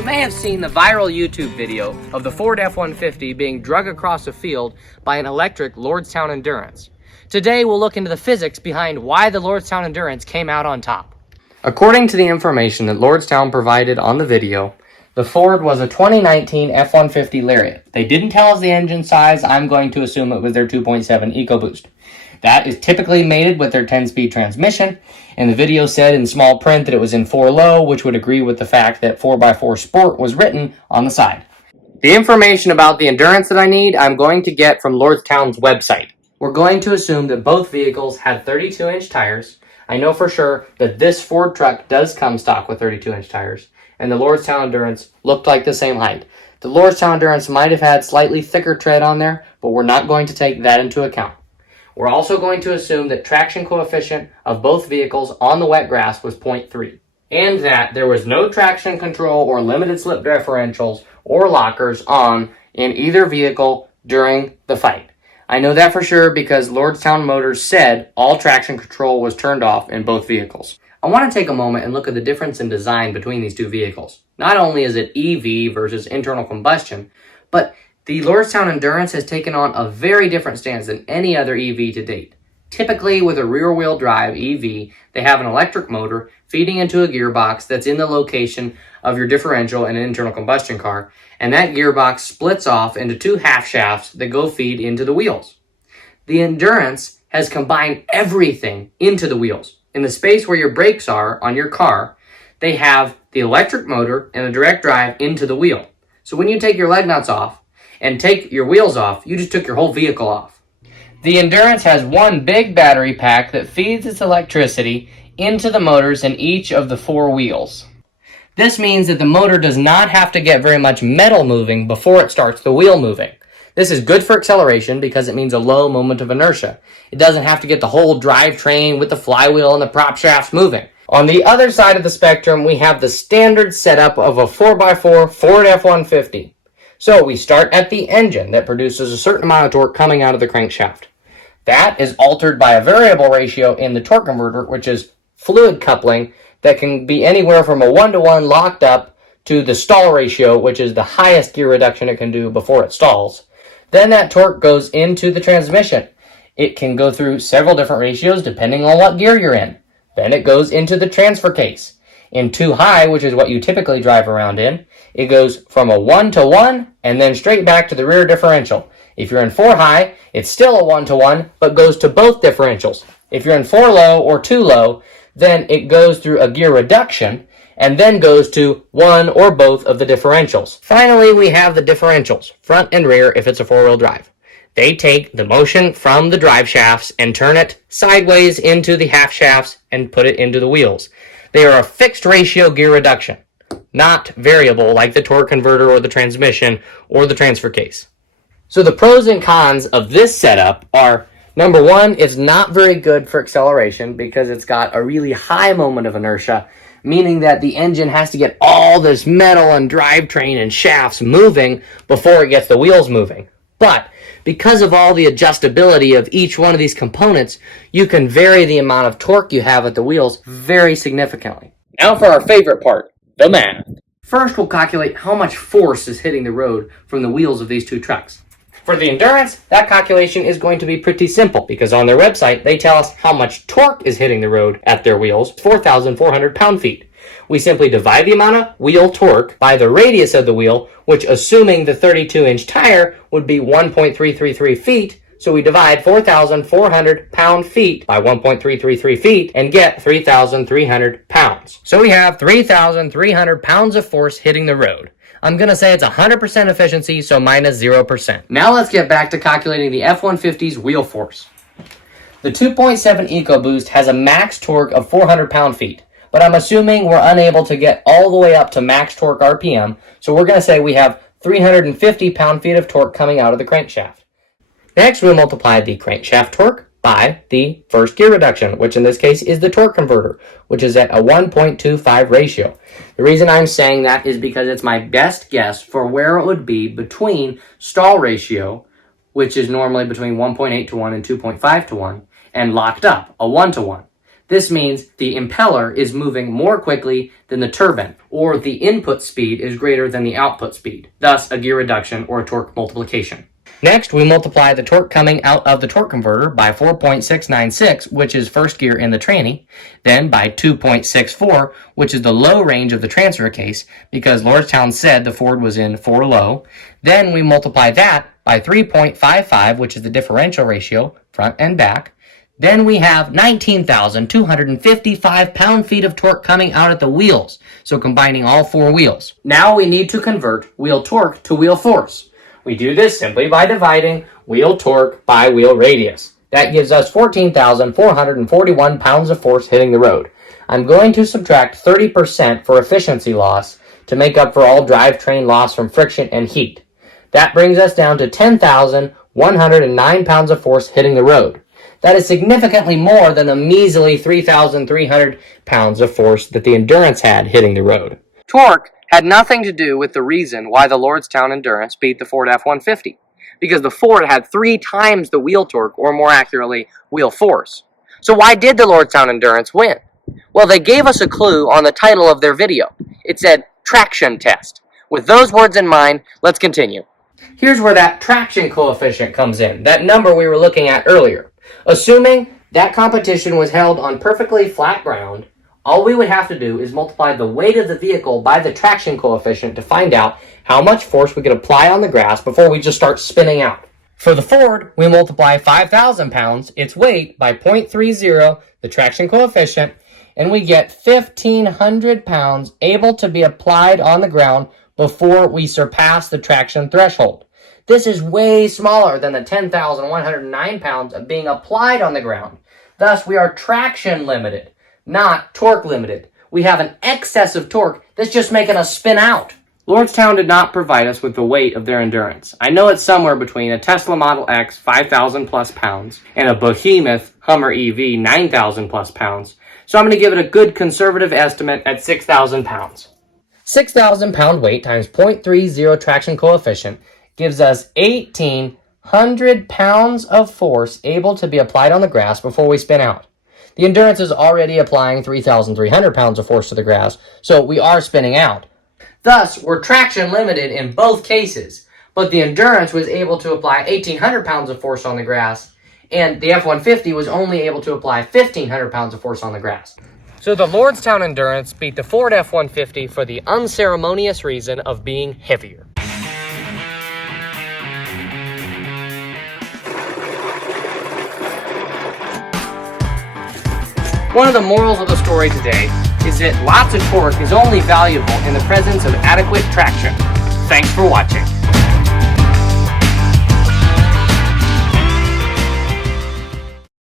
You may have seen the viral YouTube video of the Ford F-150 being drug across a field by an electric Lordstown Endurance. Today we'll look into the physics behind why the Lordstown Endurance came out on top. According to the information that Lordstown provided on the video, the Ford was a 2019 F-150 Lariat. They didn't tell us the engine size. I'm going to assume it was their 2.7 EcoBoost. That is typically mated with their 10-speed transmission, and the video said in small print that it was in 4-low, which would agree with the fact that 4x4 Sport was written on the side. The information about the Endurance that I need, I'm going to get from Lordstown's website. We're going to assume that both vehicles had 32-inch tires. I know for sure that this Ford truck does come stock with 32-inch tires, and the Lordstown Endurance looked like the same height. The Lordstown Endurance might have had slightly thicker tread on there, but we're not going to take that into account. We're also going to assume that traction coefficient of both vehicles on the wet grass was 0.3, and that there was no traction control or limited slip differentials or lockers on in either vehicle during the fight. I know that for sure because Lordstown Motors said all traction control was turned off in both vehicles. I want to take a moment and look at the difference in design between these two vehicles. Not only is it EV versus internal combustion, but the Lordstown Endurance has taken on a very different stance than any other EV to date. Typically, with a rear-wheel drive EV, they have an electric motor feeding into a gearbox that's in the location of your differential in an internal combustion car, and that gearbox splits off into two half shafts that go feed into the wheels. The Endurance has combined everything into the wheels. In the space where your brakes are on your car, they have the electric motor and the direct drive into the wheel. So when you take your leg nuts off and take your wheels off, you just took your whole vehicle off. The Endurance has one big battery pack that feeds its electricity into the motors in each of the four wheels. This means that the motor does not have to get very much metal moving before it starts the wheel moving. This is good for acceleration because it means a low moment of inertia. It doesn't have to get the whole drivetrain with the flywheel and the prop shafts moving. On the other side of the spectrum, we have the standard setup of a 4x4 Ford F-150. So we start at the engine that produces a certain amount of torque coming out of the crankshaft. That is altered by a variable ratio in the torque converter, which is fluid coupling that can be anywhere from a 1-to-1 locked up to the stall ratio, which is the highest gear reduction it can do before it stalls. Then that torque goes into the transmission. It can go through several different ratios depending on what gear you're in. Then it goes into the transfer case. In 2 high, which is what you typically drive around in, it goes from a 1-to-1 and then straight back to the rear differential. If you're in 4 high, it's still a 1-to-1, but goes to both differentials. If you're in 4 low or 2 low, then it goes through a gear reduction and then goes to one or both of the differentials. Finally, we have the differentials, front and rear if it's a 4-wheel drive. They take the motion from the drive shafts and turn it sideways into the half shafts and put it into the wheels. They are a fixed ratio gear reduction, not variable like the torque converter or the transmission or the transfer case. So the pros and cons of this setup are, number one, it's not very good for acceleration because it's got a really high moment of inertia, meaning that the engine has to get all this metal and drivetrain and shafts moving before it gets the wheels moving. But because of all the adjustability of each one of these components, you can vary the amount of torque you have at the wheels very significantly. Now for our favorite part, the math. First, we'll calculate how much force is hitting the road from the wheels of these two trucks. For the Endurance, that calculation is going to be pretty simple because on their website, they tell us how much torque is hitting the road at their wheels, 4,400 pound-feet. We simply divide the amount of wheel torque by the radius of the wheel, which, assuming the 32-inch tire, would be 1.333 feet. So we divide 4,400 pound-feet by 1.333 feet and get 3,300 pounds. So we have 3,300 pounds of force hitting the road. I'm going to say it's 100% efficiency, so minus 0%. Now let's get back to calculating the F-150's wheel force. The 2.7 EcoBoost has a max torque of 400 pound-feet, but I'm assuming we're unable to get all the way up to max torque RPM, so we're going to say we have 350 pound-feet of torque coming out of the crankshaft. Next, we'll multiply the crankshaft torque by the first gear reduction, which in this case is the torque converter, which is at a 1.25 ratio. The reason I'm saying that is because it's my best guess for where it would be between stall ratio, which is normally between 1.8 to 1 and 2.5 to 1, and locked up, a 1 to 1. This means the impeller is moving more quickly than the turbine, or the input speed is greater than the output speed, thus a gear reduction or a torque multiplication. Next, we multiply the torque coming out of the torque converter by 4.696, which is first gear in the tranny, then by 2.64, which is the low range of the transfer case, because Lordstown said the Ford was in 4 low. Then we multiply that by 3.55, which is the differential ratio, front and back. Then we have 19,255 pound-feet of torque coming out at the wheels, so combining all 4 wheels. Now we need to convert wheel torque to wheel force. We do this simply by dividing wheel torque by wheel radius. That gives us 14,441 pounds of force hitting the road. I'm going to subtract 30% for efficiency loss to make up for all drivetrain loss from friction and heat. That brings us down to 10,109 pounds of force hitting the road. That is significantly more than the measly 3,300 pounds of force that the Endurance had hitting the road. Torque had nothing to do with the reason why the Lordstown Endurance beat the Ford F-150, because the Ford had 3 times the wheel torque, or more accurately, wheel force. So why did the Lordstown Endurance win? Well, they gave us a clue on the title of their video. It said, traction test. With those words in mind, let's continue. Here's where that traction coefficient comes in, that number we were looking at earlier. Assuming that competition was held on perfectly flat ground, all we would have to do is multiply the weight of the vehicle by the traction coefficient to find out how much force we could apply on the grass before we just start spinning out. For the Ford, we multiply 5,000 pounds, its weight, by 0.30, the traction coefficient, and we get 1,500 pounds able to be applied on the ground before we surpass the traction threshold. This is way smaller than the 10,109 pounds of being applied on the ground. Thus, we are traction limited, not torque limited. We have an excess of torque that's just making us spin out. Lordstown did not provide us with the weight of their Endurance. I know it's somewhere between a Tesla Model X 5,000 plus pounds and a behemoth Hummer EV 9,000 plus pounds. So I'm going to give it a good conservative estimate at 6,000 pounds. 6,000 pound weight times 0.30 traction coefficient gives us 1,800 pounds of force able to be applied on the grass before we spin out. The Endurance is already applying 3,300 pounds of force to the grass, so we are spinning out. Thus, we're traction limited in both cases, but the Endurance was able to apply 1,800 pounds of force on the grass, and the F-150 was only able to apply 1,500 pounds of force on the grass. So the Lordstown Endurance beat the Ford F-150 for the unceremonious reason of being heavier. One of the morals of the story today is that lots of torque is only valuable in the presence of adequate traction. Thanks for watching.